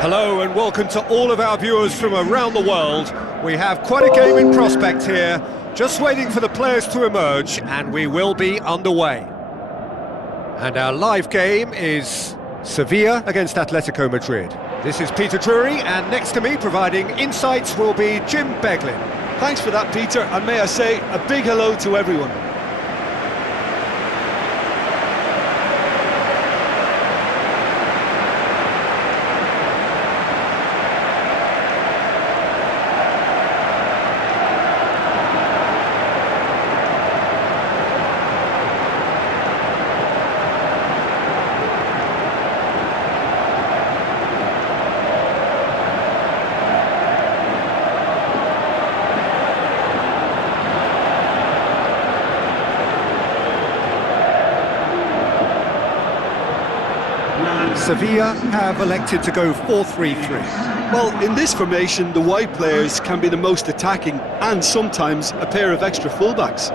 Hello and welcome to all of our viewers from around the world. We have quite a game in prospect here, just waiting for the players to emerge, and we will be underway. And our live game is Sevilla against Atletico Madrid. This is Peter Drury, and next to me providing insights will be Jim Beglin. Thanks for that, Peter, and may I say a big hello to everyone. Sevilla have elected to go 4-3-3. Well, in this formation, the wide players can be the most attacking and sometimes a pair of extra fullbacks.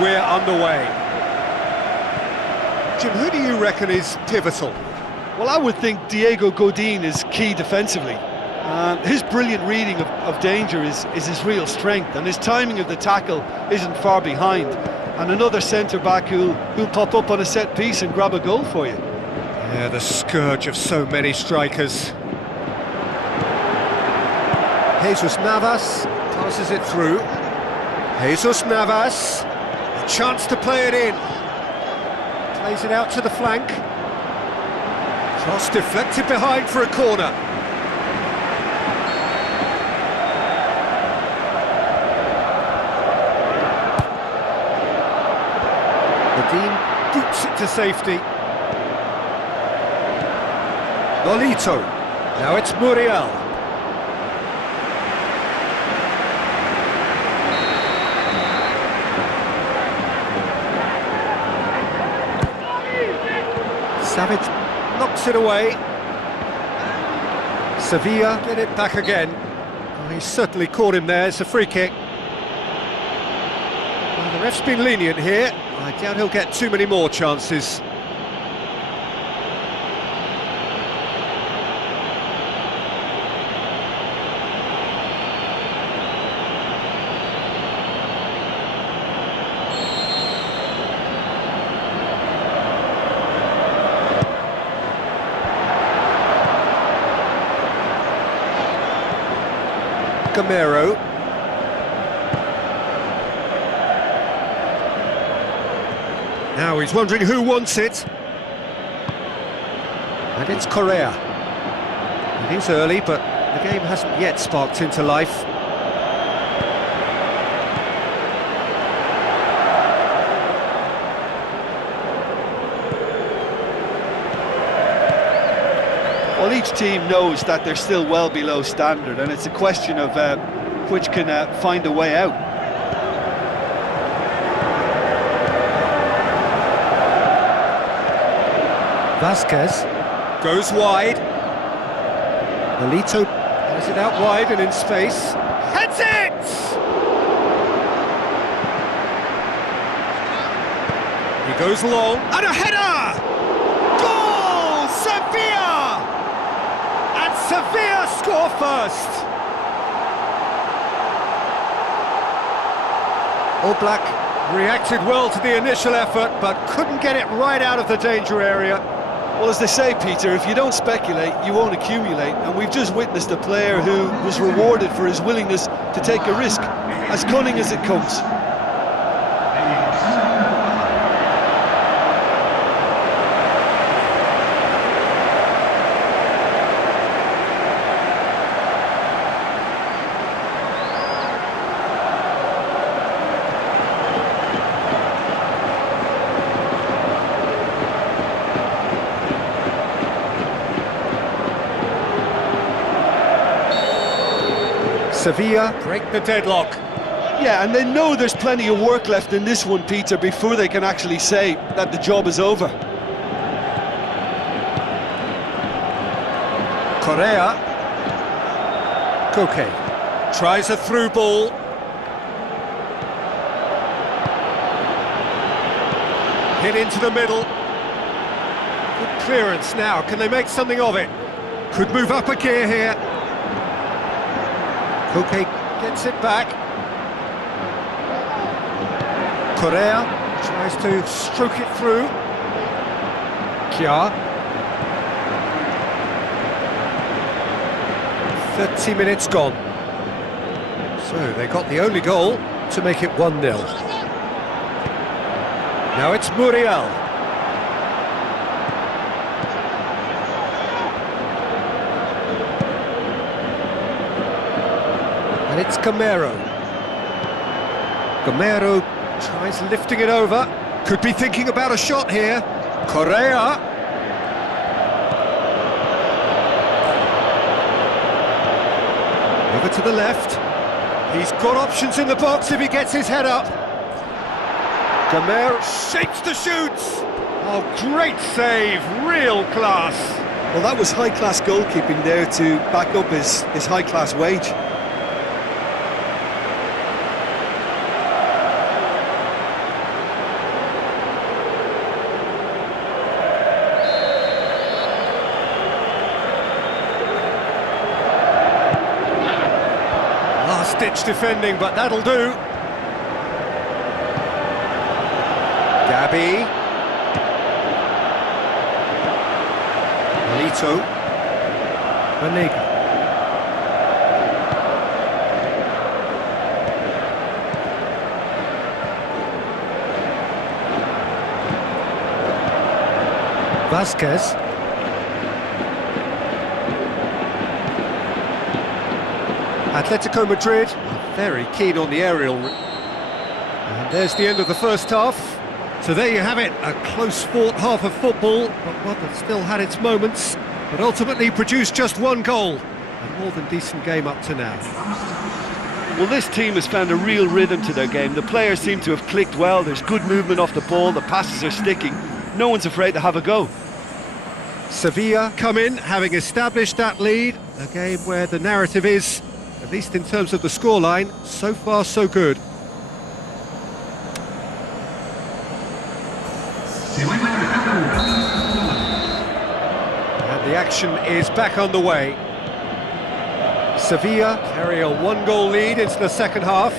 We're underway. Jim, who do you reckon is pivotal? Well, I would think Diego Godin is key defensively. His brilliant reading of danger is his real strength, and his timing of the tackle isn't far behind. And another centre-back who'll pop up on a set piece and grab a goal for you. Yeah, the scourge of so many strikers. Jesus Navas passes it through. Jesus Navas. A chance to play it in. Plays it out to the flank. Cross deflected behind for a corner. Nadine boots it to safety. Nolito. Now it's Muriel. Savage knocks it away. Sevilla get it back again. Oh, he certainly caught him there. It's a free kick. Well, the ref's been lenient here. I doubt he'll get too many more chances. Gamero. Now he's wondering who wants it. And it's Correa. It is early, but the game hasn't yet sparked into life. Well, each team knows that they're still well below standard, and it's a question of which can find a way out. Vasquez goes wide. Nolito has it out wide and in space. Heads it! He goes long, and a header! Goal! Sevilla! And Sevilla score first! All Black reacted well to the initial effort, but couldn't get it right out of the danger area. Well, as they say, Peter, if you don't speculate, you won't accumulate, and we've just witnessed a player who was rewarded for his willingness to take a risk, as cunning as it comes. Sevilla break the deadlock. Yeah, and they know there's plenty of work left in this one, Peter, before they can actually say that the job is over. Correa. Koke tries a through ball. Hit into the middle. Good clearance now. Can they make something of it? Could move up a gear here. Koke gets it back. Correa tries to stroke it through. Kja. 30 minutes gone. So they got the only goal to make it 1-0. Now it's Muriel. And it's Gamero. Gamero tries lifting it over. Could be thinking about a shot here. Correa. Over to the left. He's got options in the box if he gets his head up. Gamero shapes the shoots. Oh, great save, real class. Well, that was high-class goalkeeping there to back up his high-class wage. Last-ditch defending, but that'll do. Gabi. Lito. Banega. Vasquez. Atletico Madrid are very keen on the aerial. And there's the end of the first half. So there you have it, a close-fought half of football, but one that still had its moments, but ultimately produced just one goal. A more than decent game up to now. Well, this team has found a real rhythm to their game. The players seem to have clicked well, there's good movement off the ball, the passes are sticking. No one's afraid to have a go. Sevilla come in, having established that lead, a game where the narrative is, at least in terms of the scoreline, so far so good. And the action is back on the way. Sevilla carry a one-goal lead into the second half.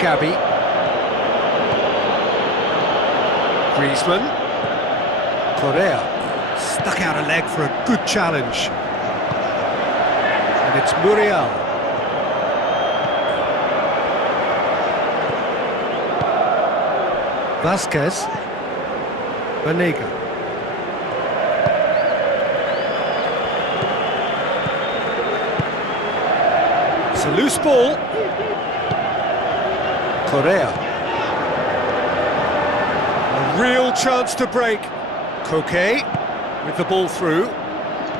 Gabi. Griezmann. Correa stuck out a leg for a good challenge. And it's Muriel. Vasquez. Banega. It's a loose ball. Correa. A real chance to break. Koke with the ball through.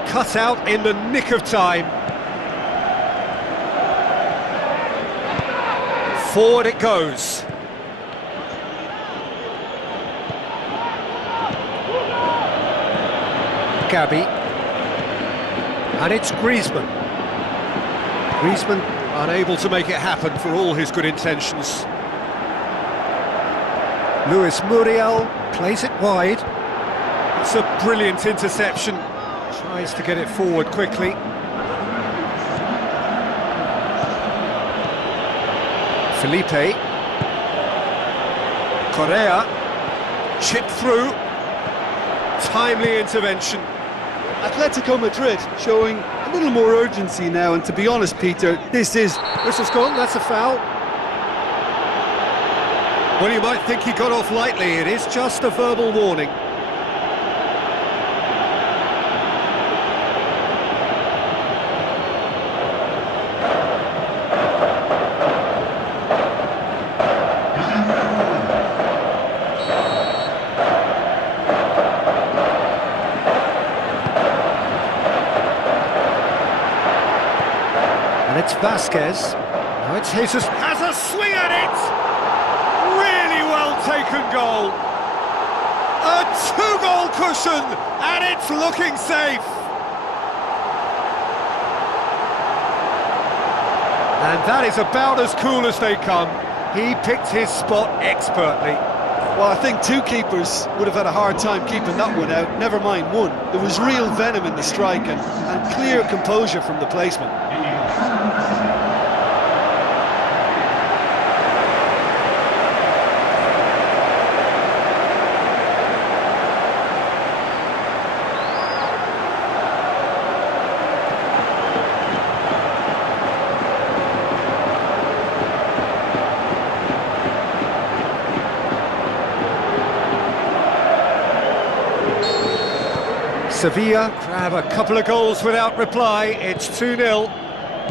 Cut out in the nick of time. Forward it goes. Gabi. And it's Griezmann. Griezmann unable to make it happen for all his good intentions. Luis Muriel plays it wide. It's a brilliant interception. Tries to get it forward quickly. Felipe. Correa. Chip through. Timely intervention. Atletico Madrid showing a little more urgency now, and to be honest, Peter, whistle's gone, that's a foul. Well, you might think he got off lightly, it is just a verbal warning. And it's Vasquez. Now it's Jesus. Has a swing at it! Really well taken goal. A two-goal cushion, and it's looking safe. And that is about as cool as they come. He picked his spot expertly. Well, I think two keepers would have had a hard time keeping that one out, never mind one. There was real venom in the strike and clear composure from the placement. Sevilla grab a couple of goals without reply. It's 2-0.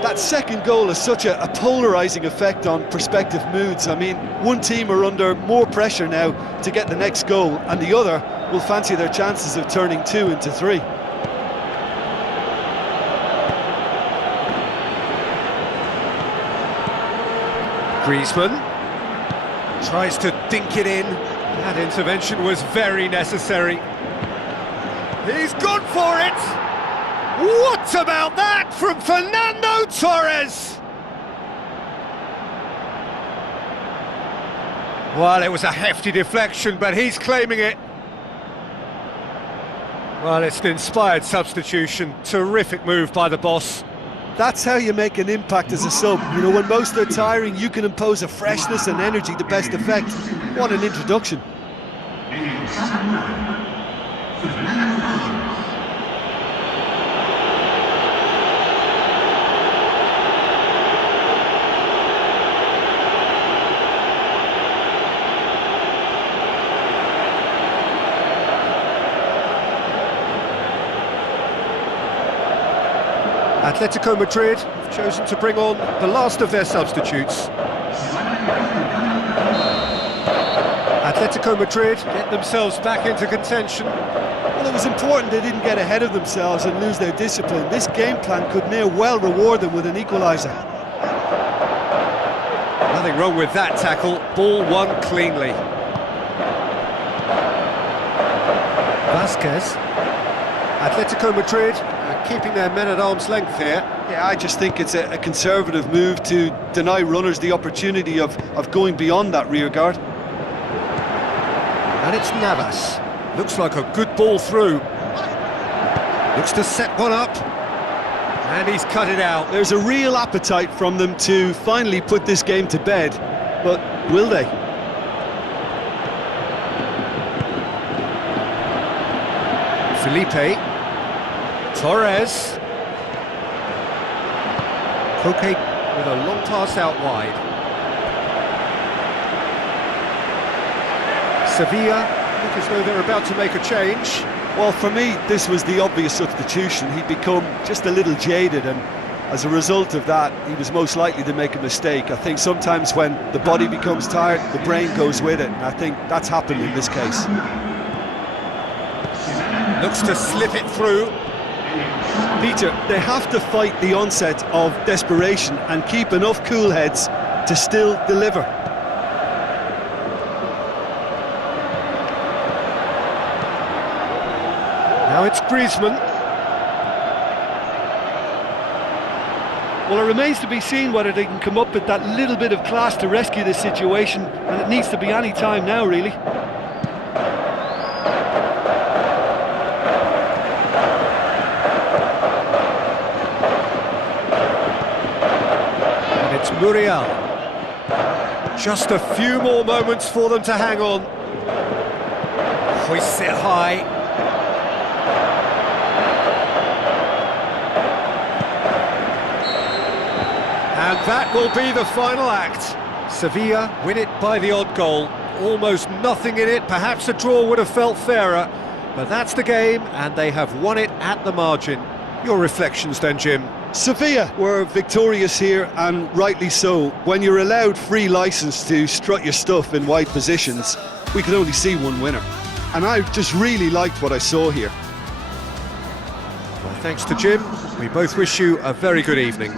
That second goal has such a polarising effect on prospective moods. I mean, one team are under more pressure now to get the next goal, and the other will fancy their chances of turning 2 into 3. Griezmann tries to dink it in. That intervention was very necessary. He's gone for it! What about that from Fernando Torres? Well, it was a hefty deflection, but he's claiming it. Well, it's an inspired substitution. Terrific move by the boss. That's how you make an impact as a sub. You know, when most are tiring, you can impose a freshness and energy to best effect. What an introduction. Atletico Madrid have chosen to bring on the last of their substitutes. Atletico Madrid get themselves back into contention. Well, it was important they didn't get ahead of themselves and lose their discipline. This game plan could near well reward them with an equaliser. Nothing wrong with that tackle. Ball won cleanly. Vasquez. Atletico Madrid keeping their men at arm's length here. Yeah, I just think it's a conservative move to deny runners the opportunity of going beyond that rear guard. And it's Navas. Looks like a good ball through. Looks to set one up. And he's cut it out. There's a real appetite from them to finally put this game to bed. But will they? Felipe. Torres. Koke with a long pass out wide. Sevilla look as though they're about to make a change. Well, for me, this was the obvious substitution. He'd become just a little jaded, and as a result of that, he was most likely to make a mistake. I think sometimes when the body becomes tired, the brain goes with it, and I think that's happened in this case. Looks to slip it through. Peter, they have to fight the onset of desperation and keep enough cool heads to still deliver. Now it's Griezmann. Well, it remains to be seen whether they can come up with that little bit of class to rescue this situation, and it needs to be any time now, really. It's Muriel. Just a few more moments for them to hang on. Hoists it high. And that will be the final act. Sevilla win it by the odd goal. Almost nothing in it. Perhaps a draw would have felt fairer. But that's the game, and they have won it at the margin. Your reflections then, Jim? Sevilla were victorious here, and rightly so. When you're allowed free licence to strut your stuff in wide positions, we could only see one winner. And I just really liked what I saw here. Well, thanks to Jim. We both wish you a very good evening.